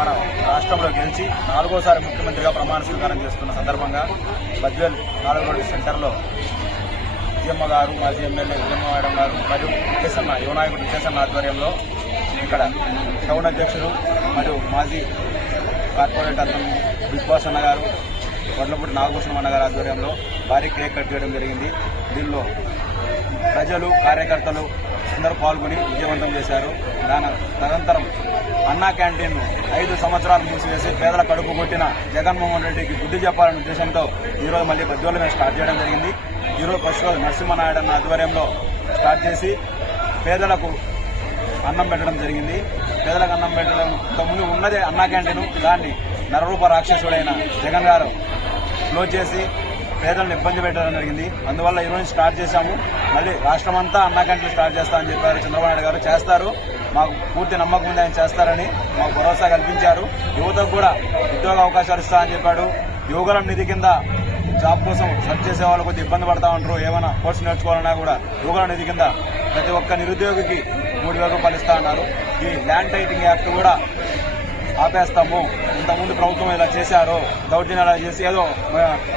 మన రాష్ట్రంలో గెలిచి 4వసారి ముఖ్యమంత్రిగా ప్రమాణ స్వీకారం చేస్తున్న సందర్భంగా బద్వేల్ 4వ రోడ్డు సెంటర్లో విజయమ్మ గారు, మాజీ ఎమ్మెల్యే విజయమ్మ మేడం గారు మరియు విజయసన్న యువనాయకుడు విజయసన్న ఆధ్వర్యంలో ఇక్కడ టౌన్ అధ్యక్షుడు మరియు మాజీ కార్పొరేటర్ అతను బిగ్ బాస్ అన్న గారు, వడ్లపూడి నాగభూషణం అన్న గారి ఆధ్వర్యంలో భారీ కేక్ కట్ చేయడం జరిగింది. దీనిలో ప్రజలు, కార్యకర్తలు అందరూ పాల్గొని విజయవంతం చేశారు. తదనంతరం అన్నా క్యాంటీన్ను 5 సంవత్సరాలు మూసివేసి పేదల కడుపు కొట్టిన జగన్మోహన్ రెడ్డికి బుద్ధి చెప్పాలనే ఉద్దేశంతో ఈరోజు మళ్ళీ బద్వేల్లో స్టార్ట్ చేయడం జరిగింది. ఈరోజు ఫస్ట్ రోజు నరసింహనాయుడు అన్న ఆధ్వర్యంలో స్టార్ట్ చేసి పేదలకు అన్నం పెట్టడం జరిగింది. పేదలకు అన్నం పెట్టడం ముందు ఉన్నదే అన్నా క్యాంటీన్, దాన్ని నరరూప రాక్షసుడైన జగన్ గారు క్లోజ్ చేసి పేదలను ఇబ్బంది పెట్టడం జరిగింది. అందువల్ల ఈరోజు స్టార్ట్ చేశాము. మళ్ళీ రాష్ట్రమంతా అన్నా క్యాంటీన్లు స్టార్ట్ చేస్తామని చెప్పారు చంద్రబాబు నాయుడు గారు. చేస్తారు, మాకు పూర్తి నమ్మకం ఉంది, ఆయన చేస్తారని మాకు భరోసా కల్పించారు. యువతకు కూడా ఉద్యోగ అవకాశాలు ఇస్తామని చెప్పాడు. యువకుల నిధి కింద జాబ్ కోసం సెర్చ్ చేసే వాళ్ళు కొద్దిగా ఇబ్బంది పడతా ఉంటారు. ఏమైనా కోర్సు నేర్చుకోవాలన్నా కూడా యువకుల నిధి కింద ప్రతి ఒక్క నిరుద్యోగికి 3,000 రూపాయలు ఇస్తా అన్నారు. ఈ ల్యాండ్ టైటింగ్ యాక్ట్ కూడా ఆపేస్తాము. ఇంతకుముందు ప్రభుత్వం ఇలా చేశారు, దౌర్జన్యాలు చేసి ఏదో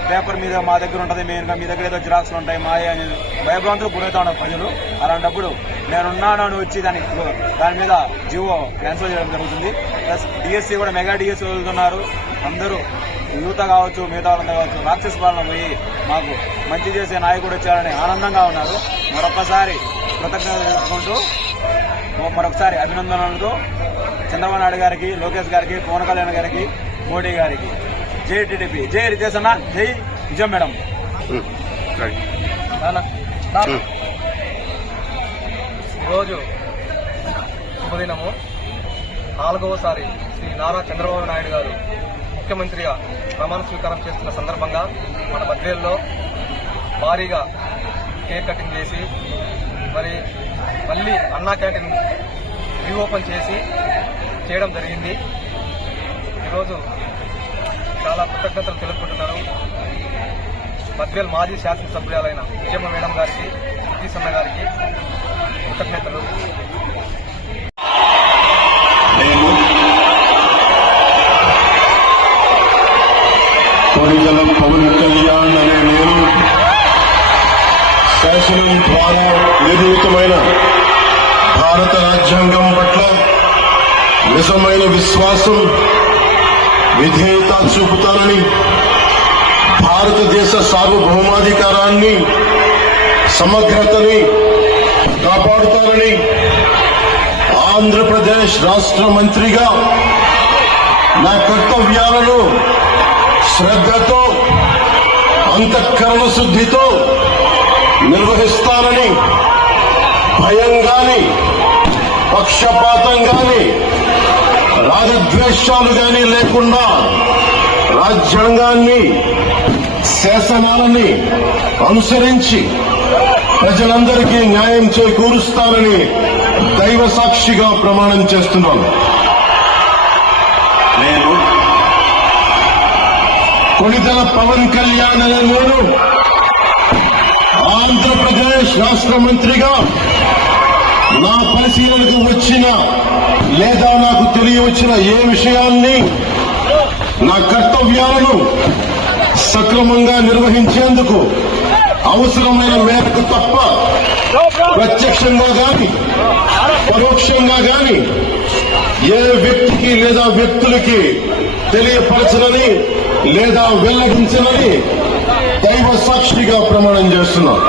పేపర్ మీద మా దగ్గర ఉంటుంది, మీ దగ్గర ఏదో జిరాక్స్లు ఉంటాయి, మాయ అని భయభ్రాంతులు గురవుతా ఉన్నారు ప్రజలు. అలాంటప్పుడు నేనున్నాను అని వచ్చి దాని మీద జీవో క్యాన్సిల్ చేయడం జరుగుతుంది. ప్లస్ డిఎస్సీ కూడా మెగా డిఎస్సీ వదులుతున్నారు. అందరూ యువత కావచ్చు, మిగతా వాళ్ళంతా కావచ్చు, రాక్షస పాలన పోయి మాకు మంచి చేసే నాయకుడు వచ్చారని ఆనందంగా ఉన్నారు. మరొకసారి కృతజ్ఞతలు తెలుపుకుంటూ మరొకసారి అభినందనలతో చంద్రబాబు నాయుడు గారికి, లోకేష్ గారికి, పవన్ కళ్యాణ్ గారికి, మోడీ గారికి జై టీడీపీ, జై రిజేసన్న, జై విజయం మేడం. ఈరోజు శుభదినము. 4వసారి శ్రీ నారా చంద్రబాబు నాయుడు గారు ముఖ్యమంత్రిగా ప్రమాణ స్వీకారం చేస్తున్న సందర్భంగా మన బద్వేల్లో భారీగా కేక్ కటింగ్ చేసి మళ్ళీ అన్నా క్యాంటీన్ రీఓపెన్ చేయడం జరిగింది. ఈరోజు చాలా కృతజ్ఞతలు తెలుపుకుంటున్నాను. బద్వేల్ మాజీ శాసనసభ్యులైన విజయమ్మ మేడం గారికి, విజయసన్న గారికి కృతజ్ఞతలు. కొనిదెల పవన్ కళ్యాణ్ అనే నేను శాసనం ద్వారా నిర్మితమైన భారత రాజ్యాంగం పట్ల నిజమైన విశ్వాసం, విధేయత చూపుతానని, భారతదేశ సార్వభౌమాధికారాన్ని, సమగ్రతని కాపాడుతానని ఆంధ్రప్రదేశ్ రాష్ట్ర మంత్రిగా నా కర్తవ్యాలను శ్రద్ధతో, అంతఃకరణ శుద్ధితో నిర్వహిస్తానని, భయం గాని, పక్షపాతం గాని, రాగద్వేషాలు గాని లేకుండా రాజ్యాంగాన్ని, శాసనాలని అనుసరించి ప్రజలందరికీ న్యాయం చేకూరుస్తానని దైవ సాక్షిగా ప్రమాణం చేస్తున్నాను. నేను కొనిదెల పవన్ కళ్యాణ్ అనే నేను ఆంధ్రప్రదేశ్ రాష్ట్ర మంత్రిగా నా పరిశీలనకు వచ్చిన లేదా నాకు తెలియవచ్చిన ఏ విషయాన్ని, నా కర్తవ్యాలను సక్రమంగా నిర్వహించేందుకు అవసరమైన మేరకు తప్ప ప్రత్యక్షంగా గాని, పరోక్షంగా గాని ఏ వ్యక్తికి లేదా వ్యక్తులకి తెలియపరచనని లేదా వెల్లడించనని దైవ సాక్షిగా ప్రమాణం చేస్తున్నాను.